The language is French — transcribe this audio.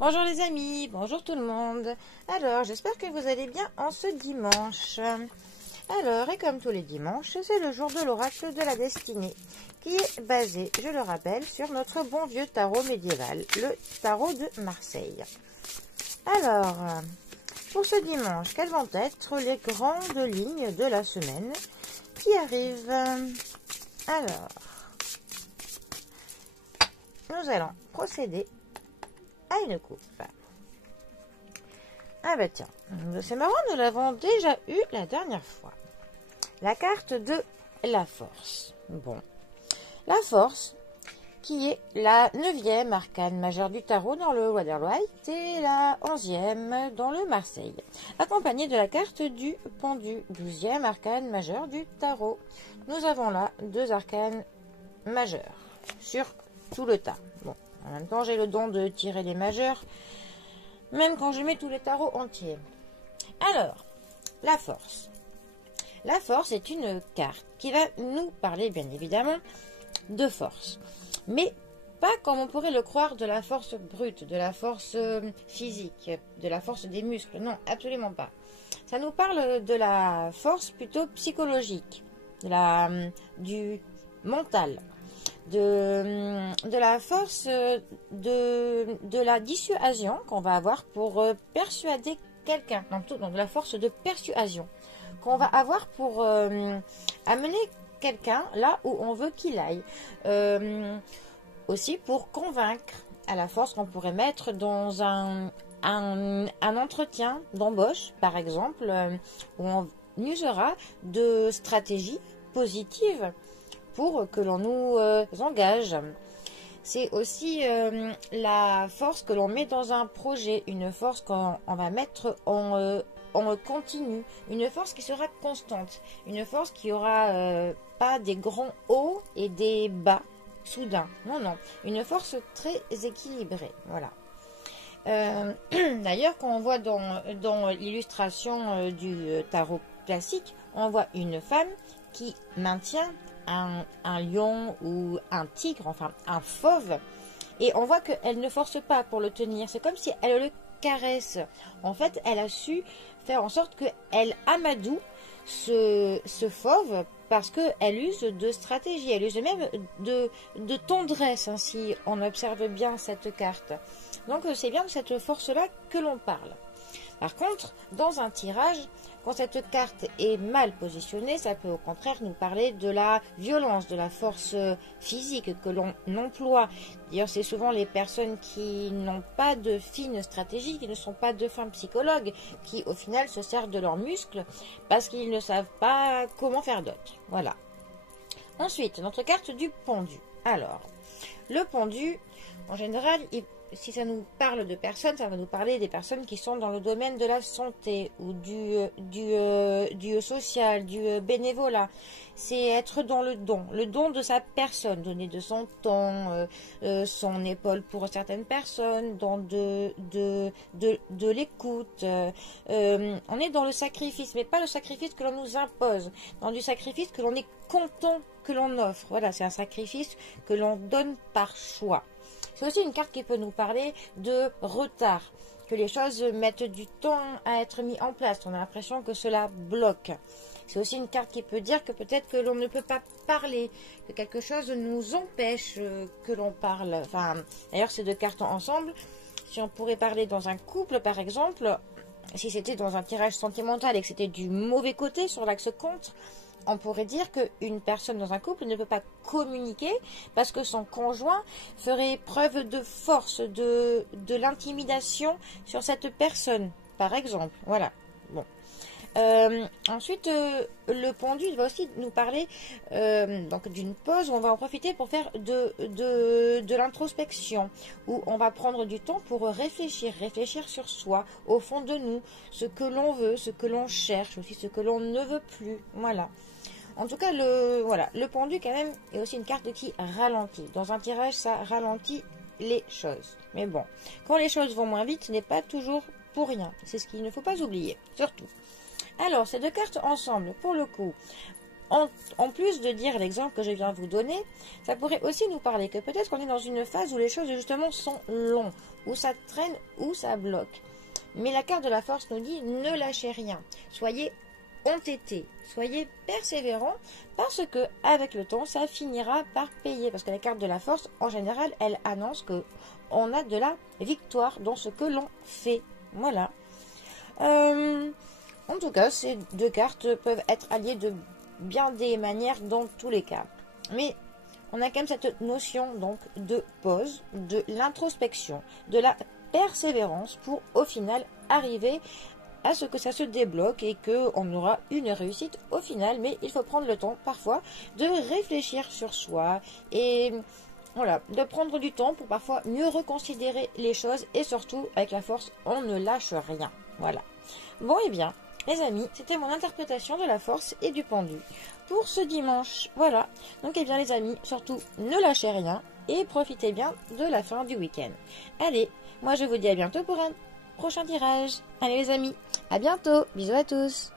Bonjour les amis, bonjour tout le monde. Alors, j'espère que vous allez bien en ce dimanche. Alors, et comme tous les dimanches, c'est le jour de l'oracle de la destinée, qui est basé, je le rappelle, sur notre bon vieux tarot médiéval, le tarot de Marseille. Alors, pour ce dimanche, quelles vont être les grandes lignes de la semaine qui arrivent? Alors, nous allons procéder à une coupe. Ah bah tiens, c'est marrant, nous l'avons déjà eu la dernière fois. La carte de la force. Bon, la force, qui est la 9e arcane majeure du tarot dans le Waterlight et la 11e dans le Marseille, accompagnée de la carte du pendu, 12e arcane majeure du tarot. Nous avons là deux arcanes majeures sur tout le tas. Bon, en même temps, j'ai le don de tirer les majeurs, même quand je mets tous les tarots entiers. Alors, la force. La force est une carte qui va nous parler, bien évidemment, de force. Mais pas comme on pourrait le croire de la force brute, de la force physique, de la force des muscles. Non, absolument pas. Ça nous parle de la force plutôt psychologique, du mental, de la force de la dissuasion qu'on va avoir pour persuader quelqu'un. Donc de la force de persuasion qu'on va avoir pour amener quelqu'un là où on veut qu'il aille. Aussi pour convaincre, à la force qu'on pourrait mettre dans un entretien d'embauche, par exemple, où on usera de stratégies positives pour que l'on nous engage. C'est aussi la force que l'on met dans un projet, une force qu'on va mettre en continu, une force qui sera constante, une force qui aura pas des grands hauts et des bas soudains. Non, non, une force très équilibrée. Voilà. D'ailleurs, quand on voit dans l'illustration du tarot classique, on voit une femme qui maintient un lion ou un tigre, enfin un fauve, et on voit qu'elle ne force pas pour le tenir. C'est comme si elle le caresse. En fait, elle a su faire en sorte qu'elle amadoue ce fauve parce qu'elle use de stratégie, elle use même de tendresse, hein, si on observe bien cette carte. Donc c'est bien de cette force-là que l'on parle. Par contre, dans un tirage, quand cette carte est mal positionnée, ça peut au contraire nous parler de la violence, de la force physique que l'on emploie. D'ailleurs, c'est souvent les personnes qui n'ont pas de fine stratégie, qui ne sont pas de fins psychologues, qui au final se servent de leurs muscles parce qu'ils ne savent pas comment faire d'autre. Voilà. Ensuite, notre carte du pendu. Alors, le pendu, en général, si ça nous parle de personnes, ça va nous parler des personnes qui sont dans le domaine de la santé ou du social, du bénévolat. C'est être dans le don de sa personne, donner de son temps, son épaule pour certaines personnes, dans de l'écoute. On est dans le sacrifice, mais pas le sacrifice que l'on nous impose, dans du sacrifice que l'on est content que l'on offre. Voilà, c'est un sacrifice que l'on donne par choix. C'est aussi une carte qui peut nous parler de retard, que les choses mettent du temps à être mises en place. On a l'impression que cela bloque. C'est aussi une carte qui peut dire que peut-être que l'on ne peut pas parler, que quelque chose nous empêche que l'on parle. Enfin, d'ailleurs, ces deux cartes ensemble, si on pourrait parler dans un couple, par exemple, si c'était dans un tirage sentimental et que c'était du mauvais côté sur l'axe contre, on pourrait dire qu'une personne dans un couple ne peut pas communiquer parce que son conjoint ferait preuve de force, de l'intimidation sur cette personne, par exemple. Voilà. Bon. Ensuite, le pendu va aussi nous parler donc d'une pause où on va en profiter pour faire de l'introspection, où on va prendre du temps pour réfléchir sur soi, au fond de nous, ce que l'on veut, ce que l'on cherche, aussi ce que l'on ne veut plus. Voilà. En tout cas, le pendu, quand même, est aussi une carte qui ralentit. Dans un tirage, ça ralentit les choses. Mais bon, quand les choses vont moins vite, ce n'est pas toujours pour rien. C'est ce qu'il ne faut pas oublier, surtout. Alors, ces deux cartes ensemble, pour le coup, en plus de dire l'exemple que je viens de vous donner, ça pourrait aussi nous parler que peut-être qu'on est dans une phase où les choses justement sont longues, où ça traîne, où ça bloque. Mais la carte de la force nous dit ne lâchez rien. Soyez entêtés, soyez persévérants parce que avec le temps, ça finira par payer. Parce que la carte de la force, en général, elle annonce que on a de la victoire dans ce que l'on fait. Voilà. En tout cas, ces deux cartes peuvent être alliées de bien des manières dans tous les cas. Mais on a quand même cette notion donc de pause, de l'introspection, de la persévérance pour au final arriver à ce que ça se débloque et qu'on aura une réussite au final. Mais il faut prendre le temps parfois de réfléchir sur soi et voilà, de prendre du temps pour parfois mieux reconsidérer les choses et surtout avec la force, on ne lâche rien. Voilà. Bon et bien, les amis, c'était mon interprétation de la force et du pendu pour ce dimanche. Voilà. Donc eh bien les amis, surtout ne lâchez rien et profitez bien de la fin du week-end. Allez, moi je vous dis à bientôt pour un prochain tirage. Allez les amis, à bientôt. Bisous à tous.